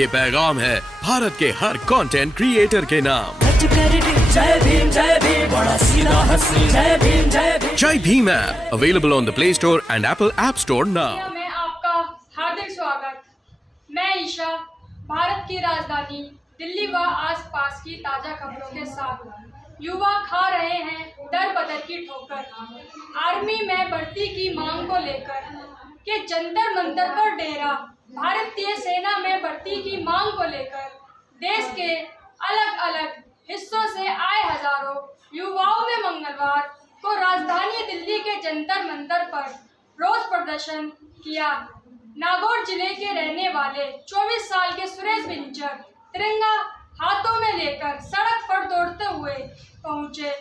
ये पैगाम है भारत के हर कंटेंट क्रिएटर के नाम। जय भीम बड़ा सीधा हंसी, जय भीम। जय Bhim app available on the play store and Apple app store now. में आपका हार्दिक स्वागत। मैं ईशा भारत की राजधानी दिल्ली व आसपास की ताजा खबरों के साथ। युवा खा रहे हैं दर बदर की ठोकर। आर्मी में भर्ती की मांग को लेकर के जंतर मंतर पर डेरा। भारतीय सेना में भर्ती की मांग को लेकर देश के अलग अलग हिस्सों से आए हजारों युवाओं ने मंगलवार को राजधानी दिल्ली के जंतर मंतर पर रोष प्रदर्शन किया। नागौर जिले के रहने वाले 24 साल के सुरेश बिंचर तिरंगा हाथों में लेकर सड़क पर दौड़ते हुए पहुंचे।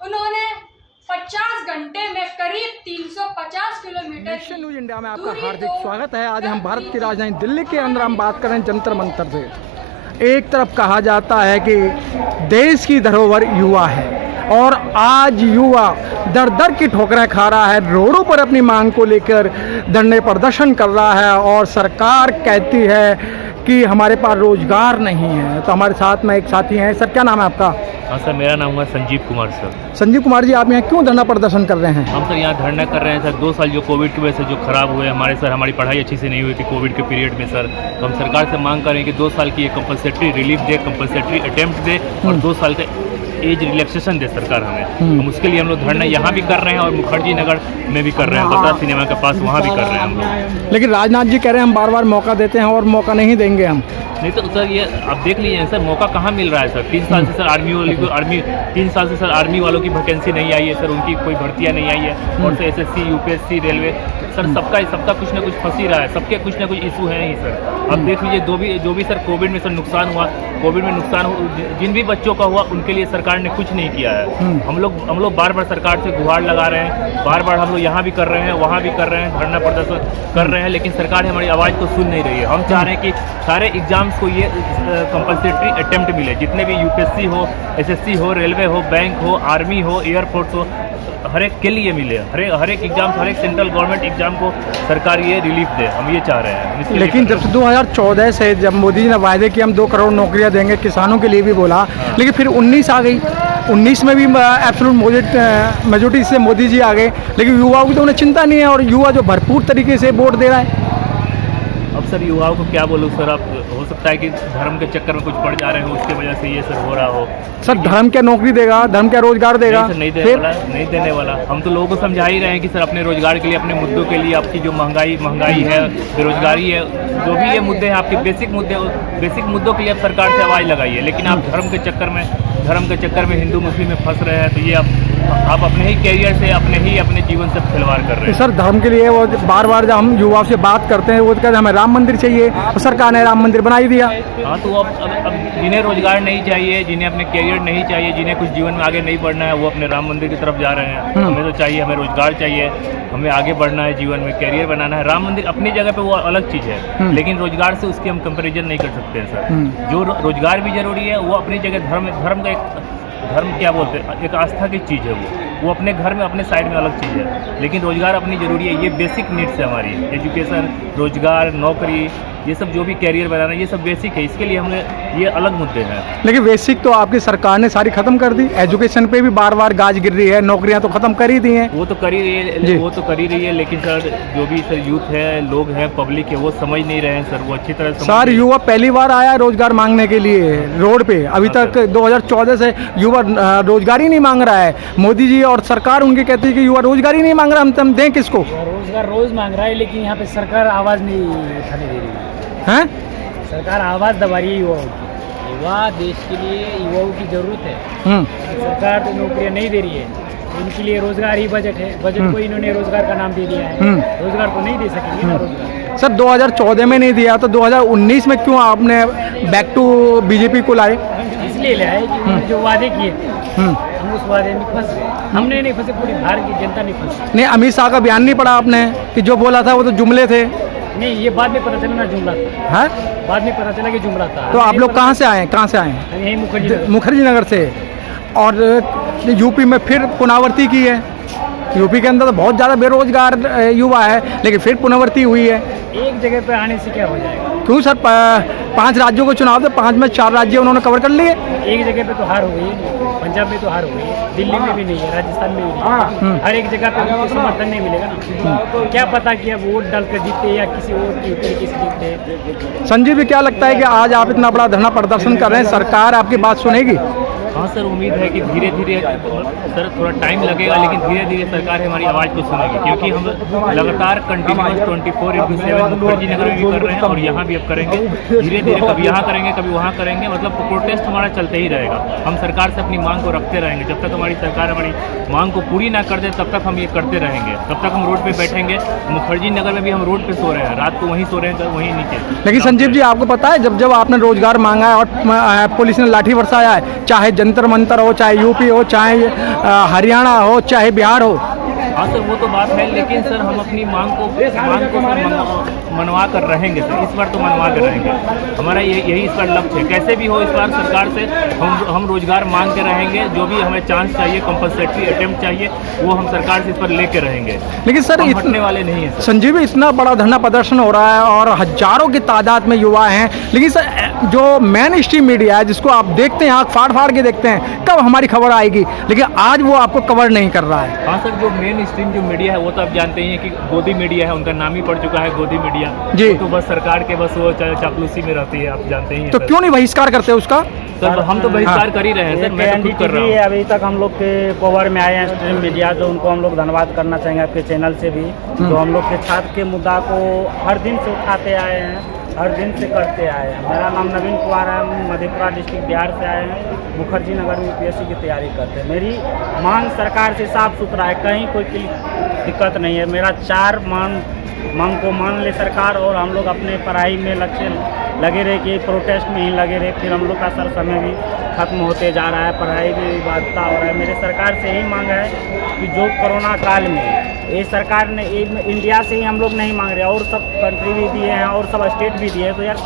उन्होंने 50 घंटे में करीब 350 किलोमीटर। नेशन न्यूज इंडिया में आपका हार्दिक स्वागत है। आज हम भारत की राजधानी दिल्ली के अंदर हम बात कर रहे हैं जंतर मंतर से। एक तरफ कहा जाता है कि देश की धरोहर युवा है और आज युवा दर दर की ठोकरें खा रहा है, रोडों पर अपनी मांग को लेकर धरने प्रदर्शन कर रहा है और सरकार कहती है कि हमारे पास रोजगार नहीं है। तो हमारे साथ में एक साथी हैं। सर, क्या नाम है आपका? हाँ सर, मेरा नाम है संजीव कुमार सर। संजीव कुमार जी, आप यहाँ क्यों धरना प्रदर्शन कर रहे हैं? हम सर यहाँ धरना कर रहे हैं सर 2 साल जो कोविड की वजह से जो खराब हुए हमारे सर, हमारी पढ़ाई अच्छी से नहीं हुई थी कोविड के पीरियड में सर। तो हम सरकार से मांग कर रहे हैं कि 2 साल की कंपलसरी रिलीफ दे, कंपलसरी अटेम्प्ट दे और 2 साल का एज रिलैक्सेशन दे सरकार हमें। हम उसके लिए हम लोग धरना यहाँ भी कर रहे हैं और मुखर्जी नगर में भी कर रहे हैं, बता सिनेमा के पास वहाँ भी कर रहे हैं हम लोग। लेकिन राजनाथ जी कह रहे हैं हम बार बार मौका देते हैं और मौका नहीं देंगे हम। नहीं तो सर ये आप देख लीजिए सर, मौका कहाँ मिल रहा है सर। 3 साल से सर तीन साल से सर आर्मी वालों की वैकेंसी नहीं आई है सर, उनकी कोई भर्तियाँ नहीं आई है। और से SSC, UPSC, रेलवे सर सबका कुछ ना कुछ फंस ही रहा है, सबके कुछ ना कुछ इशू है ही सर। अब देख लीजिए जो भी सर कोविड में सर नुकसान हुआ, कोविड में नुकसान जिन भी बच्चों का हुआ उनके लिए सरकार ने कुछ नहीं किया है। हम लोग बार बार सरकार से गुहार लगा रहे हैं, बार बार हम लोग यहाँ भी कर रहे हैं, वहाँ भी कर रहे हैं, धरना प्रदर्शन कर रहे हैं, लेकिन सरकार हमारी आवाज़ को सुन नहीं रही है। हम चाह रहे हैं कि सारे एग्जाम्स को ये कंपलसरी अटेम्प्ट मिले, जितने भी UPSC हो, SSC हो, रेलवे हो, बैंक हो, आर्मी हो, एयरफोर्स हो, हर एक के लिए मिले। हर एक एग्जाम, हर एक सेंट्रल गवर्नमेंट एग्जाम को सरकार ये रिलीफ दे, हम ये चाह रहे हैं। लेकिन जब से 2014 से जब मोदी जी ने वायदे किए हम 2 करोड़ नौकरियां देंगे, किसानों के लिए भी बोला, लेकिन फिर 19 आ गई। 19 में भी एब्सोल्यूट मेजोरिटी से मोदी जी आ गए, लेकिन युवाओं की तो उन्हें चिंता नहीं है और युवा जो भरपूर तरीके से वोट दे रहा है। अब सर युवाओं को क्या बोलूँ सर, अब हो सकता है कि धर्म के चक्कर में कुछ पड़ जा रहे हो, उसकी वजह से ये सर हो रहा हो। सर धर्म क्या नौकरी देगा, धर्म क्या रोजगार देगा? नहीं देने वाला। हम तो लोगों को समझा ही रहे हैं कि सर अपने रोजगार के लिए, अपने मुद्दों के लिए, आपकी जो महंगाई है, बेरोजगारी है, जो भी ये मुद्दे हैं आपके बेसिक मुद्दों के लिए आप सरकार से आवाज़ लगाइए। लेकिन आप धर्म के चक्कर में हिंदू मुस्लिम में फंस रहे हैं, तो ये आप अपने ही कैरियर से, अपने जीवन से खिलवाड़ कर रहे हैं। सर धर्म के लिए वो बार बार जब हम युवाओं से बात करते हैं वो कहते हैं हमें राम मंदिर चाहिए, तो सरकार ने राम मंदिर बना ही दिया। हाँ, तो अब जिन्हें रोजगार नहीं चाहिए, जिन्हें अपने कैरियर नहीं चाहिए, जिन्हें कुछ जीवन में आगे नहीं बढ़ना है, वो अपने राम मंदिर की तरफ जा रहे हैं। हमें तो चाहिए, हमें रोजगार चाहिए, हमें आगे बढ़ना है, जीवन में कैरियर बनाना है। राम मंदिर अपनी जगह पे वो अलग चीज़ है, लेकिन रोजगार से उसकी हम कंपेरिजन नहीं कर सकते हैं सर। जो रोजगार भी जरूरी है वो अपनी जगह, धर्म क्या बोलते हैं, एक आस्था की चीज़ है वो अपने घर में, अपने साइड में अलग चीज़ है, लेकिन रोजगार अपनी ज़रूरी है। ये बेसिक नीड्स है हमारी, एजुकेशन, रोजगार, नौकरी, ये सब जो भी कैरियर बनाना, ये सब बेसिक है। इसके लिए हमें ये अलग मुद्दे हैं। लेकिन बेसिक तो आपकी सरकार ने सारी खत्म कर दी। एजुकेशन पे भी बार बार गाज गिर रही है, नौकरियां तो खत्म कर ही दी हैं। वो तो कर ही रही है, लेकिन सर जो भी सर यूथ है, लोग हैं, पब्लिक है, वो समझ नहीं रहे हैं सर, वो अच्छी तरह सर युवा पहली बार आया रोजगार मांगने के लिए रोड पे। अभी तक 2014 से युवा रोजगार ही नहीं मांग रहा है। मोदी जी और सरकार उनकी कहती है कि युवा रोजगार ही नहीं मांग रहा, हम दें किसको? रोजगार रोज मांग रहा है, लेकिन यहाँ पे सरकार आवाज़ नहीं उठाने दे रही है। सरकार आवाज़ दबा रही है युवाओं की। युवा देश के लिए युवाओं की ज़रूरत है। सरकार तो नौकरियाँ नहीं दे रही है, इनके लिए रोजगार ही बजट है। बजट को इन्होंने रोजगार का नाम दे दिया है, रोजगार तो नहीं दे सकेंगे ना रोजगार। सर 2014 में नहीं दिया तो 2019 में क्यों आपने बैक टू BJP को लाए? इसलिए लाए कि उन्होंने जो वादे किए हम उस वादे में फंस गए। हमने नहीं फंसे, पूरी भारत की जनता नहीं फंसी। नहीं, अमित शाह का बयान नहीं पढ़ा आपने कि जो बोला था वो तो जुमले थे? नहीं, ये बाद में पता चला ना जुमला था। है बाद में पता चला कि जुमला था। तो आप लोग कहाँ से आए? यहीं मुखर्जी नगर से। और यूपी में फिर पुनरावृत्ति की है। यूपी के अंदर तो बहुत ज़्यादा बेरोजगार युवा है, लेकिन फिर पुनरावृत्ति हुई है। एक जगह पे आने से क्या हो जाएगा? क्यों सर 5 राज्यों को चुनाव थे, 5 में 4 राज्य उन्होंने कवर कर लिए। एक जगह पे तो हार हो गई, पंजाब में तो हार हो गई, दिल्ली में भी नहीं है, राजस्थान में भी नहीं है। हर एक जगह पे उनको समर्थन नहीं मिलेगा ना। तो क्या पता कि अब वोट डाल कर जीतते या किसी और तरीके से जीतते। संजीव जी, क्या लगता है कि आज आप इतना बड़ा धरना प्रदर्शन कर रहे हैं, सरकार आपकी बात सुनेगी? हाँ सर, उम्मीद है कि धीरे धीरे सर थोड़ा टाइम लगेगा, लेकिन धीरे धीरे सरकार हमारी आवाज़ को सुनेगी, क्योंकि हम लगातार कंटिन्यूस 24/7 मुखर्जी नगर में भी कर रहे हैं और यहाँ भी अब करेंगे। धीरे धीरे कभी यहाँ करेंगे, कभी वहाँ करेंगे, मतलब प्रोटेस्ट हमारा चलते ही रहेगा। हम सरकार से अपनी मांग को रखते रहेंगे, जब तक हमारी सरकार हमारी मांग को पूरी ना कर दे तब तक हम ये करते रहेंगे, तब तक हम रोड पे बैठेंगे। मुखर्जी नगर में भी हम रोड पे सो रहे हैं, रात को वहीं सो रहे हैं, वहीं नीचे। लेकिन संजीव जी, आपको पता है जब आपने रोजगार मांगा है और पुलिस ने लाठी बरसाया है, चाहे जंतर मंतर हो, चाहे यूपी हो, चाहे हरियाणा हो, चाहे बिहार हो। हाँ सर, वो तो बात है, लेकिन सर हम अपनी मांग को मनवा कर रहेंगे सर। इस बार तो मनवा कर रहेंगे, हमारा यही इस बार लक्ष्य है। कैसे भी हो इस बार सरकार से हम रोजगार मांग के रहेंगे। जो भी हमें चांस चाहिए, कंपलसरी अटेम्प्ट चाहिए, वो हम सरकार से इस पर लेके रहेंगे। लेकिन सर हटने वाले नहीं है। संजीव, इतना बड़ा धरना प्रदर्शन हो रहा है और हजारों की तादाद में युवा हैं, लेकिन सर जो मेन स्ट्रीम मीडिया है जिसको आप देखते हैं, आँख फाड़ फाड़ के देखते हैं कब हमारी खबर आएगी, लेकिन आज वो आपको कवर नहीं कर रहा है। हाँ सर, जो मेन स्ट्रीम जो मीडिया है वो तो आप जानते ही हैं कि गोदी मीडिया है, उनका नाम ही पड़ चुका है गोदी मीडिया जी। तो बस सरकार के बस वो चापलूसी में रहती है, आप जानते ही हैं। तो क्यों नहीं बहिष्कार करते उसका? सर हम तो बहिष्कार कर ही रहे हैं सर, मैं तो खुद कर रहा हूँ। अभी तक हम लोग के कवर में आए हैं स्ट्रीम मीडिया, जो उनको हम लोग धन्यवाद करना चाहेंगे आपके चैनल से भी, जो हम लोग के छात्र के मुद्दा को हर दिन से उठाते आए हैं, हर दिन से करते आए हैं। मेरा नाम नवीन कुमार है, हम मधेपुरा डिस्ट्रिक्ट बिहार से आए हैं, मुखर्जी नगर में UPSC की तैयारी करते हैं। मेरी मांग सरकार से साफ सुथरा है, कहीं कोई दिक्कत नहीं है। मेरा 4 मांग को मान ले सरकार, और हम लोग अपने पढ़ाई में लक्ष्य लगे रहे कि प्रोटेस्ट में ही लगे रहे। फिर हम लोग का सर समय भी खत्म होते जा रहा है, पढ़ाई भी बाधिता हो रहा है। मेरे सरकार से यही मांग है कि जो कोरोना काल में ये सरकार ने इंडिया से ही हम लोग नहीं मांग रहे, और सब कंट्री भी दिए हैं और सब स्टेट भी दिए हैं, तो यार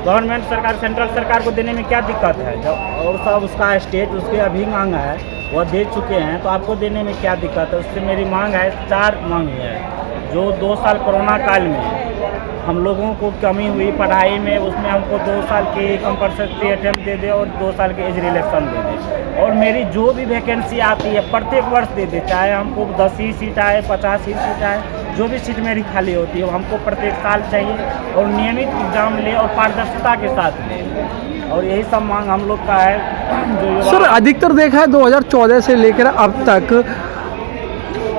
गवर्नमेंट सरकार सेंट्रल सरकार को देने में क्या दिक्कत है? जब और सब उसका स्टेट उसके अभी मांगा है वह दे चुके हैं, तो आपको देने में क्या दिक्कत है? उससे मेरी मांग है, 4 मांग है। जो 2 साल कोरोना काल में हम लोगों को कमी हुई पढ़ाई में, उसमें हमको 2 साल की कंपलसरी अटेम्प्ट दे दे और 2 साल के एज रिलेक्शन दे दे, और मेरी जो भी वैकेंसी आती है प्रत्येक वर्ष दे दे, चाहे हमको 10 ही सीट आए, 50 ही सीट आए, जो भी सीट मेरी खाली होती है वो हमको प्रत्येक साल चाहिए, और नियमित एग्जाम ले और पारदर्शिता के साथ ले, और यही सब मांग हम लोग का है। जो सर अधिकतर देखा है 2014 से लेकर अब तक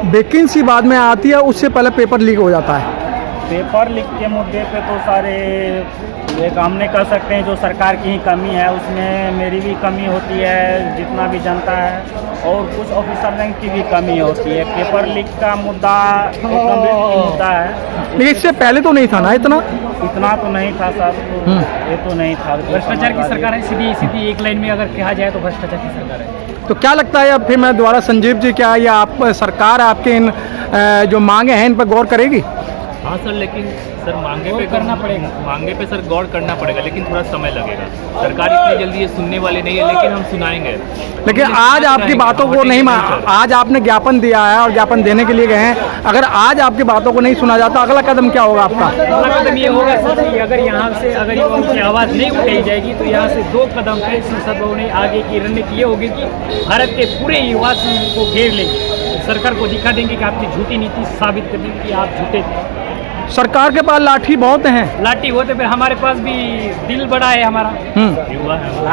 वैकेंसी बाद में आती है, उससे पहले पेपर लीक हो जाता है। पेपर लीक के मुद्दे पे तो सारे एक हमने कह सकते हैं जो सरकार की ही कमी है, उसमें मेरी भी कमी होती है, जितना भी जनता है, और कुछ ऑफिसर रैंक की भी कमी होती है। पेपर लीक का मुद्दा एक गंभीर मुद्दा है, लेकिन इससे पहले तो नहीं था ना इतना तो नहीं था सर, ये तो नहीं था। भ्रष्टाचार की सरकार है, सीधी एक लाइन में अगर कहा जाए तो भ्रष्टाचार की सरकार है। तो क्या लगता है अब फिर मैं दोबारा संजीव जी, क्या ये आप सरकार आपके इन जो मांगे हैं इन पर गौर करेगी? हाँ सर, लेकिन सर मांगे पे करना पड़ेगा, मांगे पे सर गौर करना पड़ेगा, लेकिन थोड़ा समय लगेगा। सरकार इतनी जल्दी ये सुनने वाले नहीं है, लेकिन हम सुनाएंगे। लेकिन आज आपकी बातों को नहीं आज आपने ज्ञापन दिया है और ज्ञापन देने के लिए गए हैं, अगर आज आपकी बातों को नहीं सुना जाता अगला कदम क्या होगा आपका? अगला कदम ये होगा सर कि अगर यहाँ से अगर युवाओं की आवाज़ नहीं उठाई जाएगी तो यहाँ से 2 कदम पे संसद भवन ने आगे की रणनीति ये होगी कि भारत के पूरे युवा को घेर लेंगे, सरकार को दिखा देंगे कि आपकी झूठी नीति साबित कर देंगे कि आप झूठे थे। सरकार के पास लाठी बहुत हैं, लाठी होते फिर हमारे पास भी दिल बड़ा है हमारा,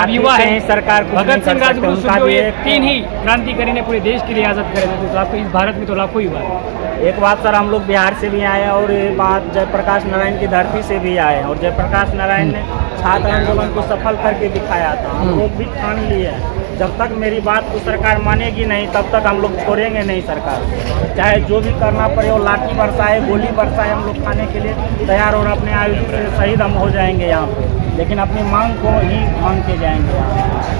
युवा है। सरकार भगत सिंह, राजगुरु, सुखदेव, ये 3 ही क्रांतिकारी ने पूरे देश के लिए आज़ाद करे थे, तो आपको इस भारत में तो लाखों युवा है। एक बात सर, हम लोग बिहार से भी आए हैं, और ये बात जयप्रकाश नारायण की धरती से भी आए हैं, और जयप्रकाश नारायण ने छात्र आंदोलन को सफल करके दिखाया था। हम लोग भी ठान लिए हैं, जब तक मेरी बात को सरकार मानेगी नहीं तब तक हम लोग छोड़ेंगे नहीं सरकार को, चाहे जो भी करना पड़े, और लाठी बरसाए, गोली बरसाए, हम लोग खाने के लिए तैयार, और अपने आयु से शहीद हम हो जाएंगे यहाँ पे, लेकिन अपनी मांग को ही मांग के जाएंगे यहाँ।